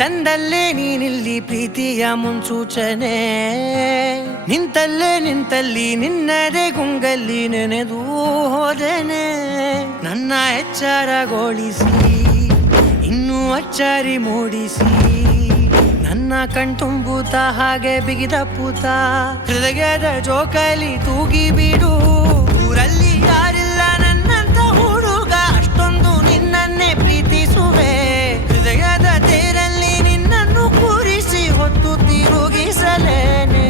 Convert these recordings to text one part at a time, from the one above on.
ತಂದಲ್ಲೇ ನೀನಿಲ್ಲಿ ಪ್ರೀತಿಯ ಮುನ್ಸೂಚನೆ, ನಿಂತಲ್ಲಿ ನಿನ್ನದೇ ಗುಂಗಲ್ಲಿ ನೆನೆದು ಹೋದೆನೆ. ನನ್ನ ಎಚ್ಚರಗೊಳಿಸಿ ಇನ್ನೂ ಅಚ್ಚರಿ ಮೂಡಿಸಿ, ನನ್ನ ಕಣ್ತುಂಬುತ್ತ ಹಾಗೆ ಬಿಗಿದ ಪೂತ, ಹೃದಯದ ಜೋಕಾಲಿ ತೂಗಿ ಬಿಡು. ಊರಲ್ಲಿ ಯಾರಿಲ್ಲ ನನ್ನಂತ ಹುಡುಗ, ಅಷ್ಟೊಂದು ನಿನ್ನನ್ನೇ ಪ್ರೀತಿಸುವೆ. ಹೃದಯದ ತೇರಲ್ಲಿ ನಿನ್ನನ್ನು ಕೂರಿಸಿ ಹೊತ್ತು ತಿರುಗಿಸಲೇನೆ.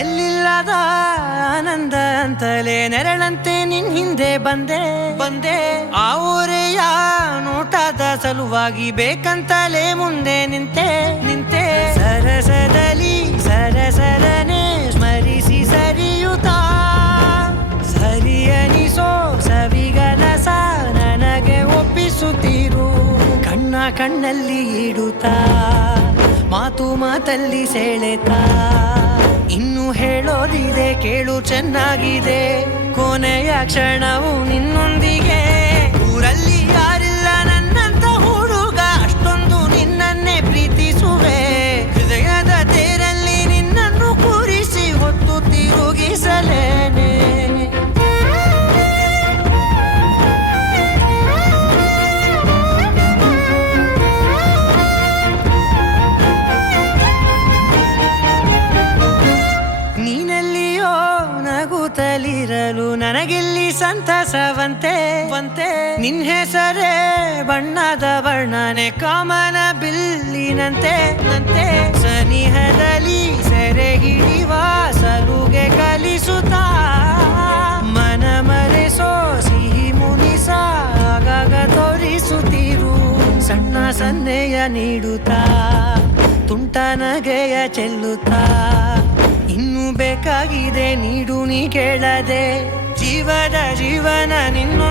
ಎಲ್ಲಿಲ್ಲದ ಆನಂದ ಅಂತಲೇ ನೆರಳಂತೆ ನಿನ್ ಹಿಂದೆ ಬಂದೆ. ಆ ಊರೆಯ ನೋಟದ ಸಲುವಾಗಿ ಬೇಕಂತಲೇ ಮುಂದೆ ನಿಂತೆ. ಸರಸದಲ್ಲಿ ಸರಸರನೆ ಸ್ಮರಿಸಿ ಸರಿಯುತ್ತಾ, ಸರಿಯನಿಸೋ ಸವಿಗನಸ ನನಗೆ ಒಪ್ಪಿಸುತ್ತೀರು. ಕಣ್ಣಲ್ಲಿ ಇಡುತ್ತಾ, ಮಾತಲ್ಲಿ ಸೆಳೆತಾ, ಇನ್ನು ಹೇಳೋದಿದೆ ಕೇಳು ಚೆನ್ನಾಗಿದೆ. ಕೊನೆಯ ಕ್ಷಣವು ನಿನ್ನೊಂದಿಗೆ. ಊರಲ್ಲಿ ಯಾರಿಲ್ಲ ನನ್ನಂತ ಹುಡುಗ, ಅಷ್ಟೊಂದು ನಿನ್ನನ್ನೇ ಪ್ರೀತಿಸುವೆ. ಹೃದಯದ ತೇರಲ್ಲಿ ನಿನ್ನನ್ನು ಕೂರಿಸಿ ಹೊತ್ತು ತಿರುಗಿಸಲೇನೆ. ನಗುತ್ತಲಿರಲು ನನಗಿಲ್ಲಿ ಸಂತಸವಂತೆ. ನಿನ್ ಹೆಸರೇ ಬಣ್ಣದ ವರ್ಣನೆ ಕಾಮನ ಬಿಲ್ಲಿನಂತೆ. ಸನಿಹದಲ್ಲಿ ಸೆರೆ ಹಿಡಿಯುವ ಸಲುಗೆ ಕಲಿಸುತ್ತಾ, ಮನ ಮರೆಸೋ ಸಿಹಿ ಮುನಿಸ ಆಗಾಗ ತೋರಿಸುತ್ತೀರು. ಸಣ್ಣ ಸನ್ನೆಯ ನೀಡುತ್ತಾ, ತುಂಟ ನಗೆಯ ಚೆಲ್ಲುತ್ತಾ, ಇನ್ನು ಬೇಕಾಗಿದೆ ನೀಡು ನೀ ಕೇಳದೆ. ಜೀವನ ನಿನ್ನು